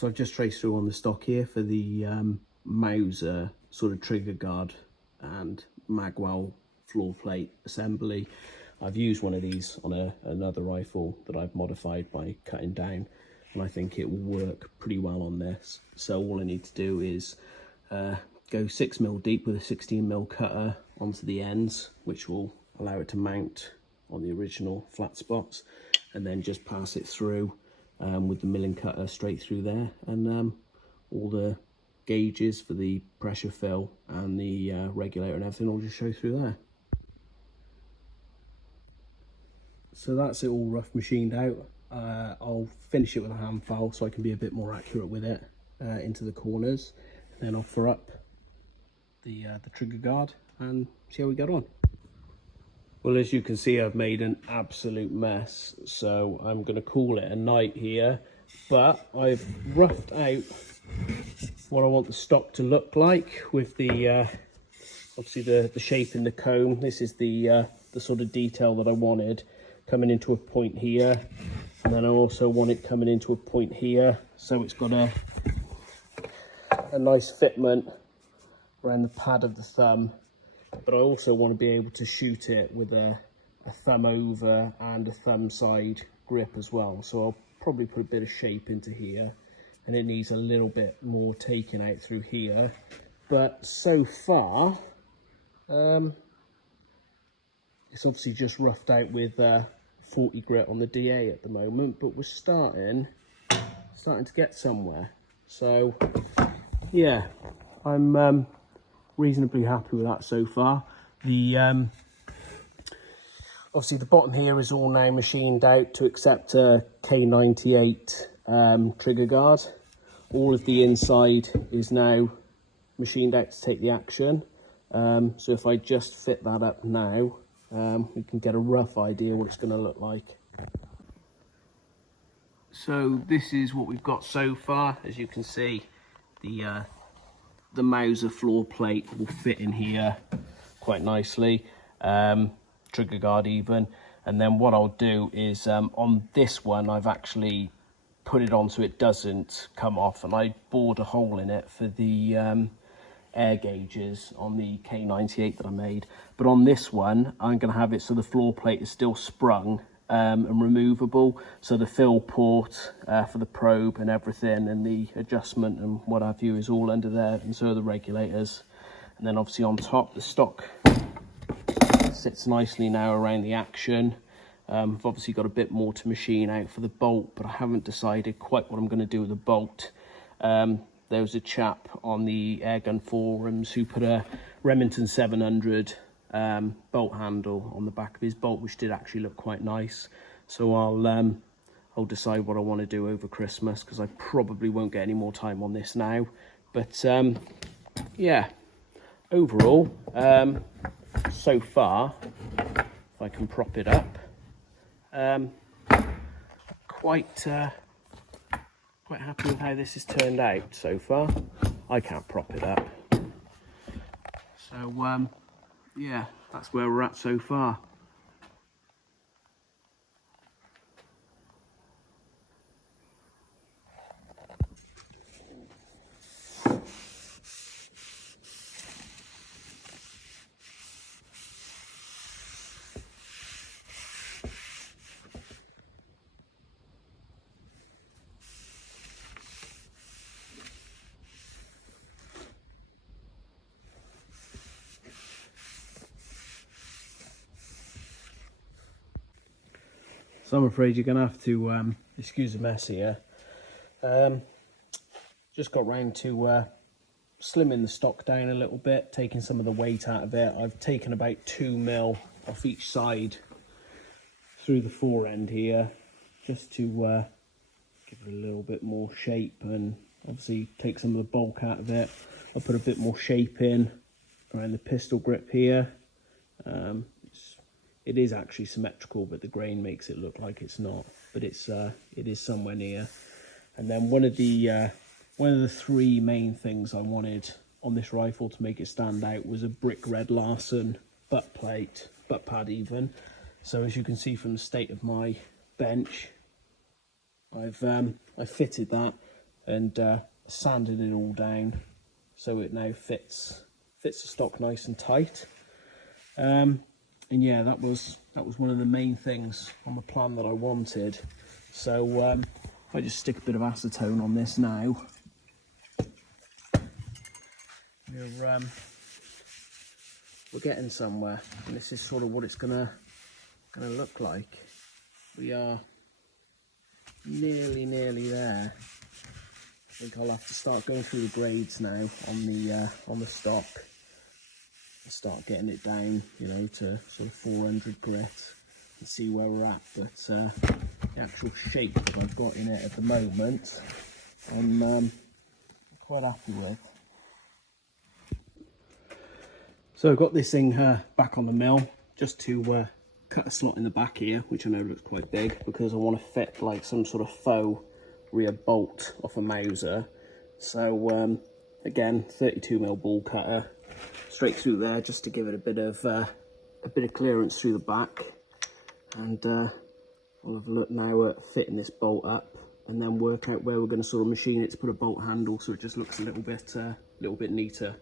So I've just traced through on the stock here for the Mauser sort of trigger guard and magwell floor plate assembly. I've used one of these on another rifle that I've modified by cutting down, and I think it will work pretty well on this. So all I need to do is go 6mm deep with a 16mm cutter onto the ends, which will allow it to mount on the original flat spots, and then just pass it through with the milling cutter straight through there, and all the gauges for the pressure fill and the regulator and everything will just show through there. So that's it all rough machined out. I'll finish it with a hand file so I can be a bit more accurate with it into the corners, and then I'll throw up the trigger guard and see how we get on. Well, as you can see, I've made an absolute mess, so I'm going to call it a night here, but I've roughed out what I want the stock to look like with the obviously the shape in the cone. This is the sort of detail that I wanted, coming into a point here, and then I also want it coming into a point here, so it's got a nice fitment around the pad of the thumb. But I also want to be able to shoot it with a thumb over and a thumb side grip as well. So I'll probably put a bit of shape into here, and it needs a little bit more taken out through here. But so far, it's obviously just roughed out with 40 grit on the DA at the moment, but we're starting to get somewhere. So yeah, I'm reasonably happy with that so far. The obviously the bottom here is all now machined out to accept a K98 trigger guard. All of the inside is now machined out to take the action. So if I just fit that up now, we can get a rough idea what it's going to look like. So this is what we've got so far. As you can see, the Mauser floor plate will fit in here quite nicely, trigger guard even. And then what I'll do is on this one I've actually put it on so it doesn't come off, and I bored a hole in it for the air gauges on the K98 that I made. But on this one I'm going to have it so the floor plate is still sprung and removable, so the fill port for the probe and everything and the adjustment and what have you is all under there, and so are the regulators. And then obviously on top the stock sits nicely now around the action. I've obviously got a bit more to machine out for the bolt, but I haven't decided quite what I'm going to do with the bolt. There was a chap on the airgun forums who put a Remington 700 bolt handle on the back of his bolt, which did actually look quite nice. So I'll decide what I want to do over Christmas, because I probably won't get any more time on this now. But yeah, overall, so far, if I can prop it up, quite happy with how this has turned out so far. I can't prop it up, so yeah, that's where we're at so far. So I'm afraid you're going to have to excuse the mess here. Just got round to slimming the stock down a little bit, taking some of the weight out of it. I've taken about 2mm off each side through the fore end here, just to give it a little bit more shape and obviously take some of the bulk out of it. I'll put a bit more shape in around the pistol grip here. It is actually symmetrical, but the grain makes it look like it's not, but it is somewhere near. And then one of the three main things I wanted on this rifle to make it stand out was a brick red Larson butt pad even. So as you can see from the state of my bench, I've fitted that and sanded it all down so it now fits the stock nice and tight. And yeah, that was one of the main things on the plan that I wanted. So if I just stick a bit of acetone on this now, we're getting somewhere, and this is sort of what it's gonna look like. We are nearly there. I think I'll have to start going through the grades now on the stock and start getting it down, you know, to sort of 400 grit and see where we're at. But the actual shape that I've got in it at the moment, I'm quite happy with. So I've got this thing back on the mill just to cut a slot in the back here, which I know looks quite big, because I want to fit like some sort of faux rear bolt off a Mauser. So again, 32mm ball cutter straight through there just to give it a bit of clearance through the back, and I'll have a look now at fitting this bolt up and then work out where we're going to sort of machine it to put a bolt handle so it just looks a little bit neater.